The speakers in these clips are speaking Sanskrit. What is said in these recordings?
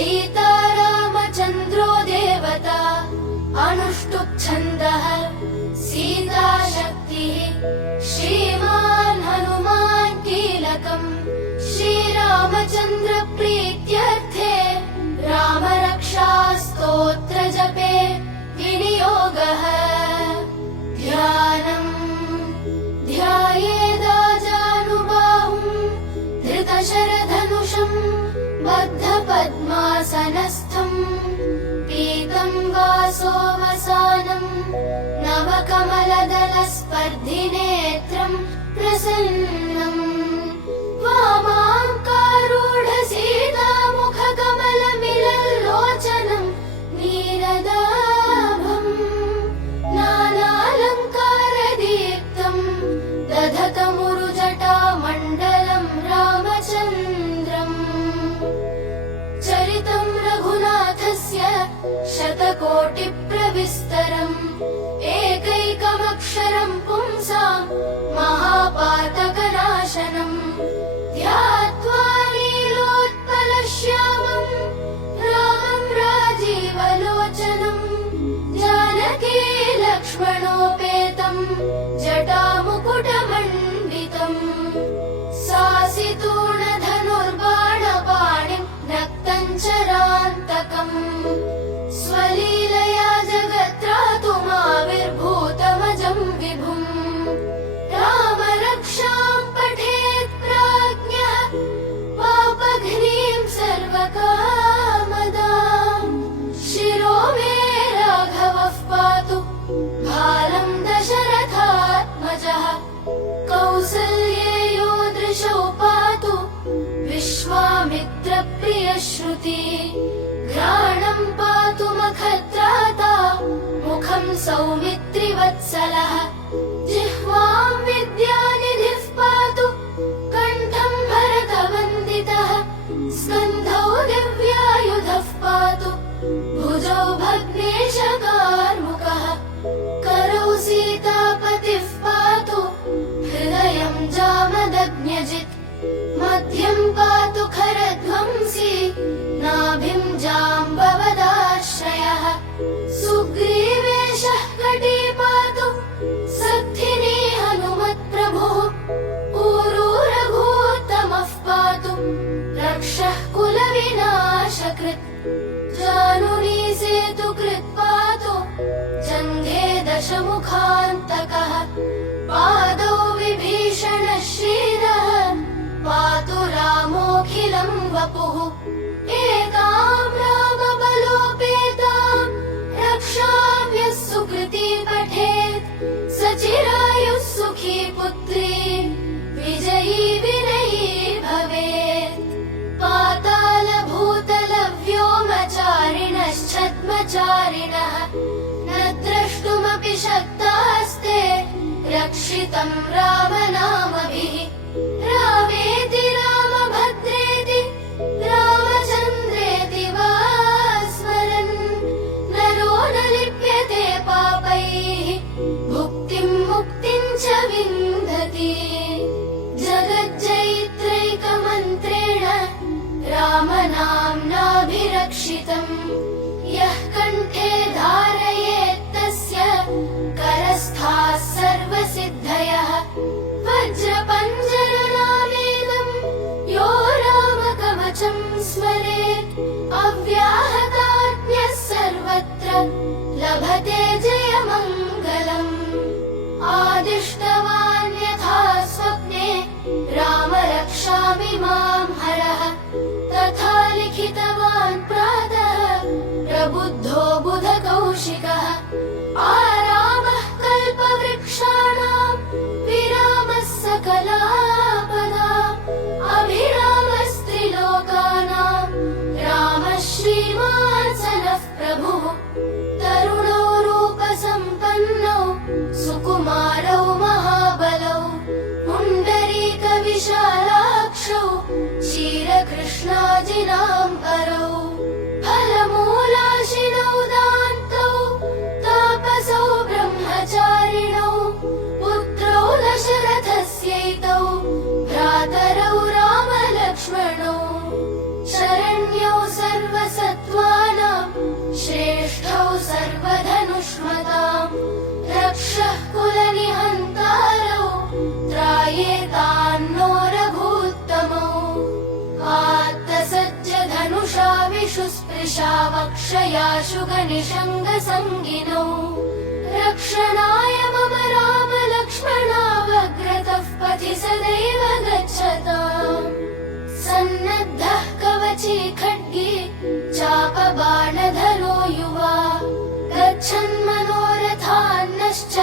सीतारामचन्द्रो देवता अनुष्टुप् छन्दः सीताशक्तिः श्रीमान् हनुमान् कीलकम् श्रीरामचन्द्र प्रीत्यर्थे रामरक्षा स्तोत्र जपे विनियोगः ध्यानम् ध्यायेदाजानुबाहुम् धृतशरधनुषम् बद्धपद्मासनस्थम् पीतम् वासोवसानम् नवकमलदलस्पर्धिनेत्रम् प्रसन्नम् वामाङ्कारूढसीतामुखकमलमिलल्लोचनम् नीरदाभम् नानालङ्कारदीप्तम् दधतमुरुजटामण्डलम् रामचन्द्रम् चरितम् रघुनाथस्य शतकोटिप्रविस्तरम् एकैकमक्षरम् पुंसाम् महापातकनाशनम् ध्यात्वा नीलोत्पलश्यामम् रामम् राजीवलोचनम् जानकी लक्ष्मणोपेतम् जटामुकुटमण्डितम् सासितूणधनुर्बाणपाणिम् नक्तम् चरान्तकम् स्वलीलया जगत्रातुमाविर्भूतमजम् विभुम् रामरक्षाम् पठेत् प्राज्ञः पापघ्नीम् सर्वकामदाम् शिरो मे राघवः पातु भालम् दशरथात्मजः कौसल्येयो दृशौ पातु विश्वामित्रप्रियश्रुति घ्राणम् पातु मखत्राता मुखम् सौमित्रिवत्सलः जिह्वाम् विद्यानिधिः पातु कण्ठम् भरतवन्दितः स्कन्धौ दिव्यायुधः पातु भुजौ भग्नेशकार्मुकः करौ सीतापतिः पातु हृदयम् जामदग्न्यजित् मध्यम् पातु खरध्वंसी नाभिम् जाम्बवदाश्रयः सुग्रीवेशः कटी पातु सद्धिनी हनुमत्प्रभुः ऊरू रघूत्तमः पातु रक्षः कुलविनाशकृत् जानुनी सेतुकृत् पातु जङ्घे दशमुखान्तकः पादौ विभीषणः श्रीरः पातु रामोऽखिलम् वपुः एकाम् रामबलोपेताम् रक्षाम् यः सुकृती पठेत् स चिरायुः सुखी पुत्री विजयी विनयी भवेत् पातालभूतलव्योमचारिणश्छद्मचारिणः न द्रष्टुमपि शक्तास्ते रक्षितम् रामनामभिः रामेति रामभद्रेति रामचन्द्रेति वा स्मरन् नरो न लिप्यते पापैः भुक्तिम् मुक्तिम् च विन्दति जगज्जयित्रैकमन्त्रेण रामनाम्नाभिरक्षितम् यः कण्ठे धारयेत्तस्य करस्थाः सर्वसिद्धयः वज्रपञ्जरनामेदम् यो रामकवचम् स्मरेत् अव्याहताज्ञः सर्वत्र लभते जयमङ्गलम् आदिष्टवान् यथा स्वप्ने राम रक्षामि माम् हरः तथा लिखितवान् प्रातः प्रबुद्धो बुधकौशिकः आरामः कल्पवृक्षाणाम् विरामः सकलापदाम् अभिरामस्त्रिलोकानाम् रामः श्रीमान् प्रभुः तरुणौ रूपसम्पन्नौ सुकुमारौ महाबलौ पुण्डरीकविशालाक्षौ क्षीरकृष्णाजिनाम्बरौ फलमूलाशिनौ दान्तौ तापसौ ब्रह्मचारिणौ पुत्रौ दशरथस्यैतौ भ्रातरौ रामलक्ष्मणौ शरण्यौ सर्वस युष्मताम् रक्षः कुलनिहन्तारौ त्रायेतान्नो रघूत्तमौ आत्तसज्जधनुषा विशुस्पृशा वक्षयाशु गनिषङ्गसङ्गिनौ रक्षणाय मम राम लक्ष्मणावग्रतः पथि सदैव गच्छताम् सन्नद्धः कवची खड्गे चापबाणधरो युवा गच्छन्मनोरथान्नश्च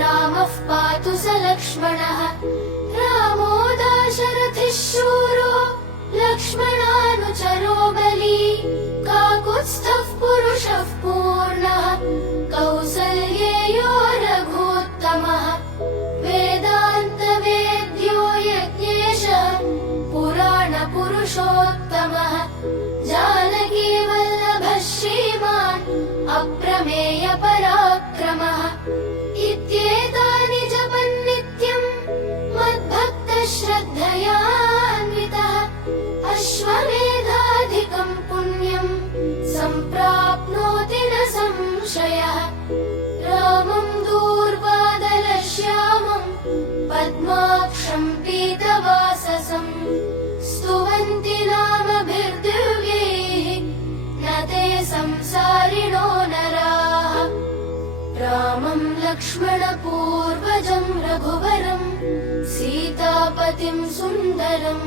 रामः पातु स लक्ष्मणः रामो दाशरथिः शूरो लक्ष्मणानुचरो बली काकुत्स्थः पुरुषः पूर्णः कौसल्येयो रघूत्तमः वेदान्तवेद्यो यज्ञेशः पुराणपुरुषोत्तमः जानकीवल्लभः श्रीमान् अप्रमेयपराक्रमः इत्येतानि जपन्नित्यम् मद्भक्तः श्रद्धयान्वितः अश्वमेधाधिकम् पुण्यम् सम्प्राप्नोति न संशयः रामम् दूर्वादलश्यामम् पद्माक्षम् पीतवाससम् स्तुवन्ति नामभिर्दिव्यैः न ते संसारिणो नराः रामम् लक्ष्मणपूर्वजम् रघुवरम् सीतापतिम् सुन्दरम्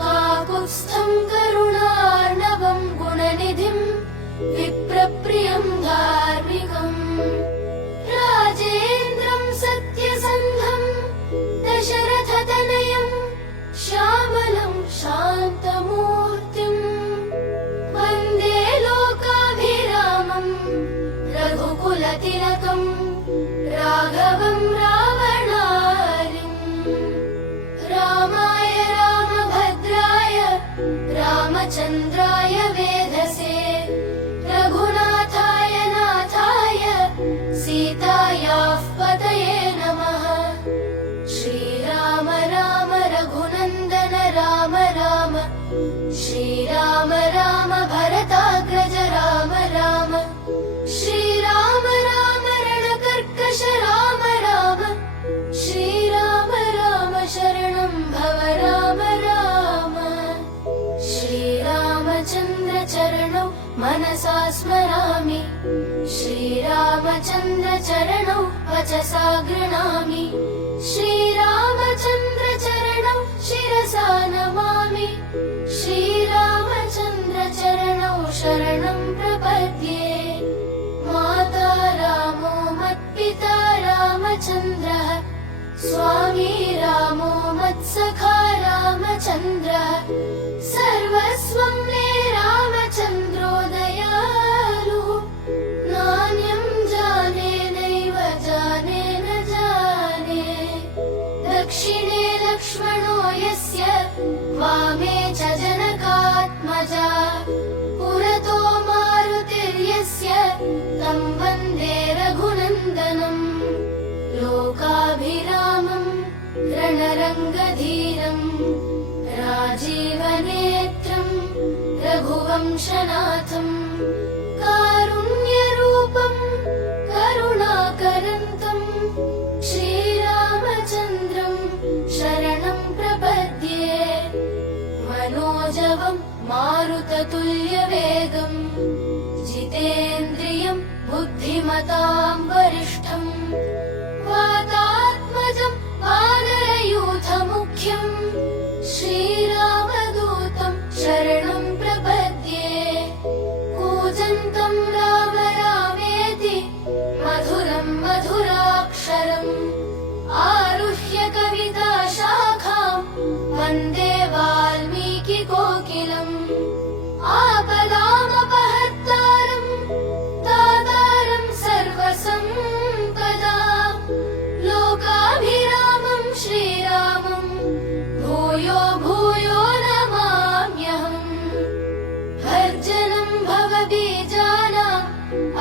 काकुत्स्थम् करुणार्णवम् गुणनिधिम् विप्रप्रियम् धार्मिकम् राजेन्द्रम् सत्यसन्धम् दशरथतनयम् श्यामलम् शान्तमूर्तिम् वन्दे लोकाभिरामम् रघुकुलतिलकम् राघवम् रावणारिम् रामाय रामभद्राय रामचन्द्राय वेधसे रघुनाथाय नाथाय सीतायाः पतये नमः श्रीराम राम रघुनन्दन राम राम श्रीराम राम भरताग्रज राम राम श्रीराम राम रणकर्कश राम राम श्रीराम राम शरणं भव राम राम श्रीरामचन्द्र चरणौ मनसा स्मरामि श्रीरामचन्द्र चरणौ वचसा गृह्णामि श्रीरामचन्द्र चरणौ शिरसा नमामि श्रीरामचन्द्र चरणौ शरणं प्रपद्ये माता रामो मत्पिता रामचन्द्रः स्वामी रामो मत्सखा रामचन्द्रः सर्वस्वं मे रामचन्द्रो दयालुः नान्यं जाने नैव जाने न जाने दक्षिणे लक्ष्मणो यस्य वामे च जनकात्मजा पुरतो मारुतिर्यस्य तं वन्दे रघुनन्दनम् लोकाभिरामम् रणरङ्गधीरम् राजीवनेत्रम् रघुवंशनाथम् कारुण्यरूपम् करुणाकरन्तम् श्रीरामचन्द्रम् शरणं प्रपद्ये मनोजवम् मारुततुल्यवेगम् जितेन्द्रियम् बुद्धिमताम् वरिष्ठम् वातात्मजम् वानरयूथमुख्यम् श्रीरामदूतम् शरणं प्रपद्ये कूजन्तम् राम रामेति मधुरम् मधुराक्षरम् आरुह्य कविता शाखाम् वन्दे वाल्मीकिकोकिलम् आपदामपहर्तारम् दातारम् सर्वसम्पदाम् लोकाभिरामम् श्रीरामम् भूयो भूयो नमाम्यहम् भर्जनम् भवबीजानाम्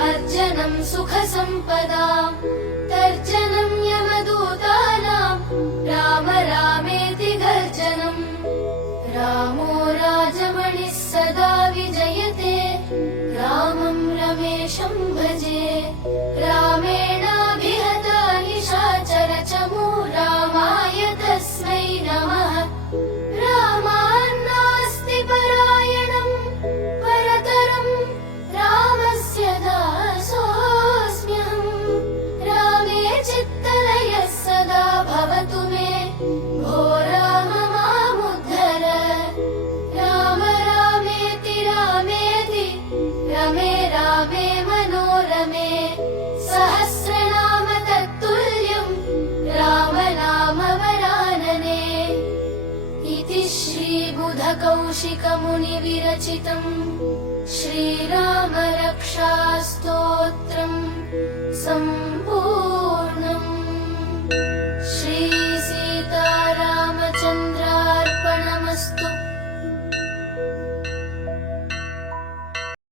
अर्जनम् सुखसम्पदाम् तर्जनम् यमदूतानाम् राम रामेति गर्जनम् रामो राजमणिः सदा विजयते रामं रमेशं भजे। सिद्धकौशिकमुनिविरचितम् श्रीरामरक्षास्तोत्रम्